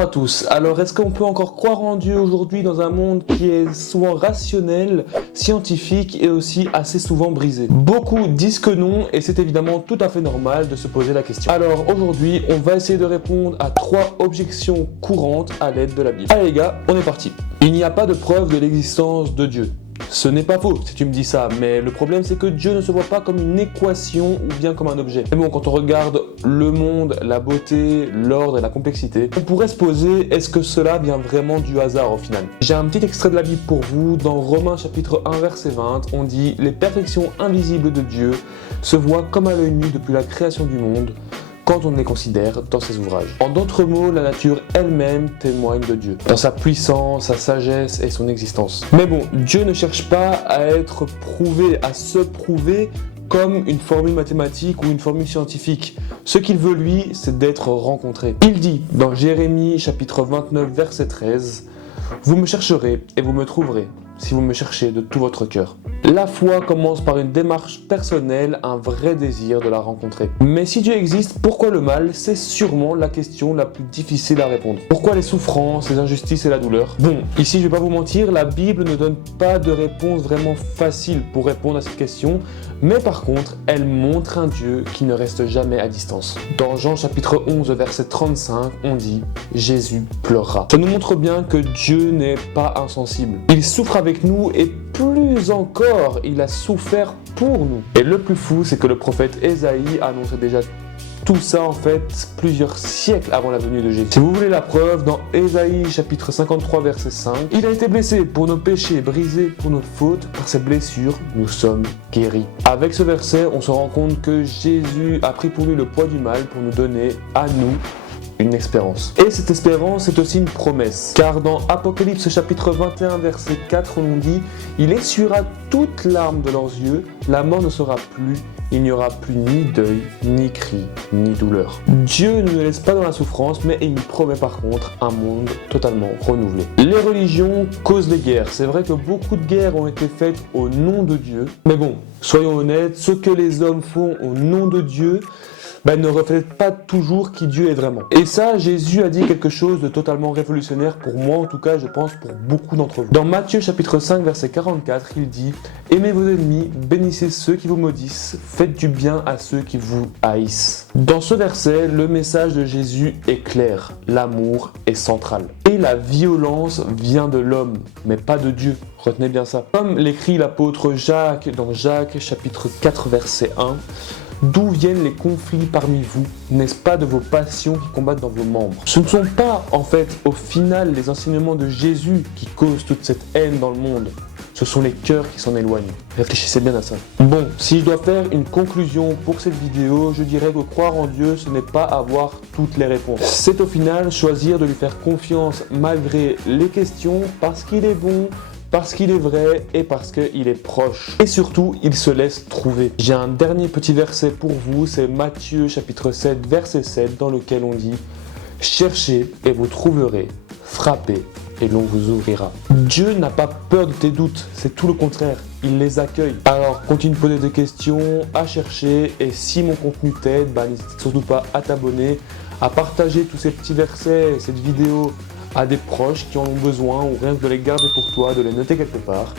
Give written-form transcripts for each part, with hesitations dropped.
Bonjour à tous. Alors, est-ce qu'on peut encore croire en Dieu aujourd'hui dans un monde qui est souvent rationnel, scientifique et aussi assez souvent brisé? Beaucoup disent que non et c'est évidemment tout à fait normal de se poser la question. Alors aujourd'hui, on va essayer de répondre à 3 objections courantes à l'aide de la Bible. Allez les gars, on est parti. Il n'y a pas de preuve de l'existence de Dieu. Ce n'est pas faux si tu me dis ça, mais le problème c'est que Dieu ne se voit pas comme une équation ou bien comme un objet. Mais bon, quand on regarde le monde, la beauté, l'ordre et la complexité, on pourrait se poser, est-ce que cela vient vraiment du hasard au final? J'ai un petit extrait de la Bible pour vous. Dans Romains chapitre 1 verset 20, on dit « Les perfections invisibles de Dieu se voient comme à l'œil nu depuis la création du monde, quand on les considère dans ses ouvrages. » En d'autres mots, la nature elle-même témoigne de Dieu, dans sa puissance, sa sagesse et son existence. Mais bon, Dieu ne cherche pas à être prouvé, à se prouver comme une formule mathématique ou une formule scientifique. Ce qu'il veut lui, c'est d'être rencontré. Il dit dans Jérémie chapitre 29 verset 13, « Vous me chercherez et vous me trouverez, si vous me cherchez de tout votre cœur. » La foi commence par une démarche personnelle, un vrai désir de la rencontrer. Mais si Dieu existe, pourquoi le mal? C'est sûrement la question la plus difficile à répondre. Pourquoi les souffrances, les injustices et la douleur? Bon, ici je vais pas vous mentir, la Bible ne donne pas de réponse vraiment facile pour répondre à cette question, mais par contre, elle montre un Dieu qui ne reste jamais à distance. Dans Jean chapitre 11 verset 35, on dit « Jésus pleurera ». Ça nous montre bien que Dieu n'est pas insensible. Il souffre avec nous et plus encore, il a souffert pour nous. Et le plus fou, c'est que le prophète Ésaïe annonçait déjà tout ça en fait plusieurs siècles avant la venue de Jésus. Si vous voulez la preuve, dans Ésaïe chapitre 53 verset 5, « Il a été blessé pour nos péchés, brisé pour nos fautes, par ses blessures, nous sommes guéris. » Avec ce verset, on se rend compte que Jésus a pris pour lui le poids du mal pour nous donner à nous une espérance. Et cette espérance est aussi une promesse, car dans Apocalypse chapitre 21 verset 4, on dit « Il essuiera toute larme de leurs yeux, la mort ne sera plus, il n'y aura plus ni deuil, ni cri, ni douleur. » Dieu ne nous laisse pas dans la souffrance, mais il nous promet par contre un monde totalement renouvelé. Les religions causent les guerres. C'est vrai que beaucoup de guerres ont été faites au nom de Dieu, mais bon, soyons honnêtes, ce que les hommes font au nom de Dieu, ne reflète pas toujours qui Dieu est vraiment. Et ça, Jésus a dit quelque chose de totalement révolutionnaire pour moi, en tout cas, je pense pour beaucoup d'entre vous. Dans Matthieu chapitre 5 verset 44, il dit « Aimez vos ennemis, bénissez ceux qui vous maudissent, faites du bien à ceux qui vous haïssent. » Dans ce verset, le message de Jésus est clair, l'amour est central. Et la violence vient de l'homme, mais pas de Dieu. Retenez bien ça. Comme l'écrit l'apôtre Jacques dans Jacques chapitre 4 verset 1, d'où viennent les conflits parmi vous? N'est-ce pas de vos passions qui combattent dans vos membres? Ce ne sont pas, en fait, au final, les enseignements de Jésus qui causent toute cette haine dans le monde. Ce sont les cœurs qui s'en éloignent. Réfléchissez bien à ça. Bon, si je dois faire une conclusion pour cette vidéo, je dirais que croire en Dieu, ce n'est pas avoir toutes les réponses. C'est au final choisir de lui faire confiance malgré les questions, parce qu'il est bon, parce qu'il est vrai et parce qu'il est proche. Et surtout, il se laisse trouver. J'ai un dernier petit verset pour vous, c'est Matthieu chapitre 7 verset 7 dans lequel on dit « Cherchez et vous trouverez, frappez et l'on vous ouvrira. » Dieu n'a pas peur de tes doutes, c'est tout le contraire, il les accueille. Alors continue de poser des questions, à chercher, et si mon contenu t'aide, n'hésite surtout pas à t'abonner, à partager tous ces petits versets, cette vidéo à des proches qui en ont besoin, ou rien que de les garder pour toi, de les noter quelque part.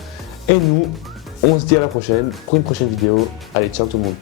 Et nous, on se dit à la prochaine pour une prochaine vidéo. Allez, ciao tout le monde.